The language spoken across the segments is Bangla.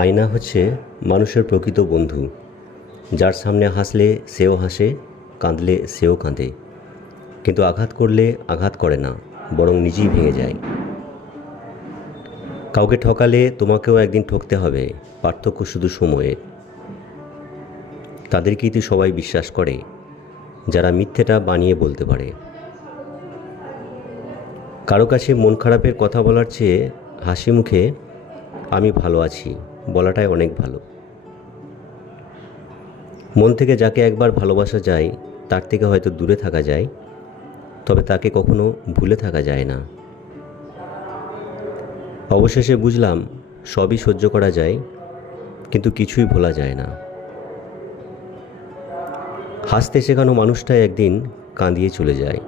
আয়না হচ্ছে মানুষের প্রকৃত বন্ধু, যার সামনে হাসলে সেও হাসে, কাঁদলে সেও কাঁদে, কিন্তু আঘাত করলে আঘাত করে না, বরং নিজেই ভেঙে যায়। কাউকে ঠকালে তোমাকেও একদিন ঠকতে হবে, পার্থক্য শুধু সময়ের। তাদেরকেই তো সবাই বিশ্বাস করে যারা মিথ্যেটা বানিয়ে বলতে পারে। কারো কাছে মন খারাপের কথা বলার চেয়ে হাসি মুখে আমি ভালো আছি বলাটাই অনেক ভালো। মন থেকে যাকে একবার ভালোবাসা যায় তার থেকে হয়তো দূরে থাকা যায়, তবে তাকে কখনো ভুলে থাকা যায় না। অবশেষে বুঝলাম সবই সহ্য করা যায়, কিন্তু কিছুই ভোলা যায় না। হাসতে শেখানো মানুষটাই একদিন কাঁদিয়ে চলে যায়।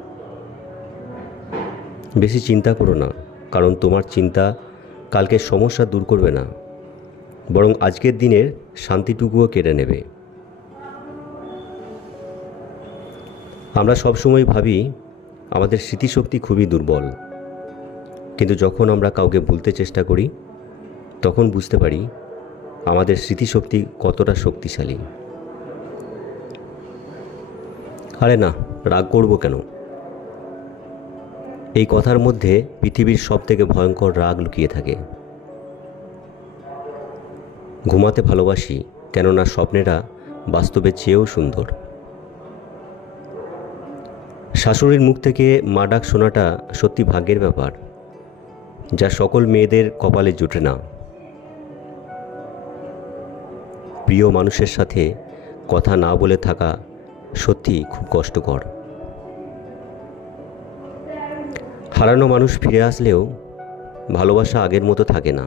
বেশি চিন্তা করো না, কারণ তোমার চিন্তা কালকের সমস্যা দূর করবে না, বরং আজকের দিনের শান্তিটুকুও কেড়ে নেবে। আমরা সবসময় ভাবি আমাদের স্মৃতিশক্তি খুবই দুর্বল, কিন্তু যখন আমরা কাউকে ভুলতে চেষ্টা করি তখন বুঝতে পারি আমাদের স্মৃতিশক্তি কতটা শক্তিশালী। আরে না, রাগ করব কেন? এই কথার মধ্যে পৃথিবীর সবথেকে ভয়ঙ্কর রাগ লুকিয়ে থাকে। ঘুমাতে ভালোবাসি, কেননা স্বপ্নেরা বাস্তবের চেয়েও সুন্দর। শাশুড়ির মুখ থেকে মা ডাক শোনাটা সত্যি ভাগ্যের ব্যাপার, যা সকল মেয়েদের কপালে জোটে না। প্রিয় মানুষের সাথে কথা না বলে থাকা সত্যি খুব কষ্টকর। হারানো মানুষ ফিরে আসলেও ভালোবাসা আগের মতো থাকে না।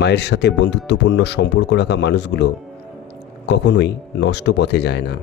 মায়ের সাথে বন্ধুত্বপূর্ণ সম্পর্ক রাখা মানুষগুলো কখনোই নষ্ট পথে যায় না।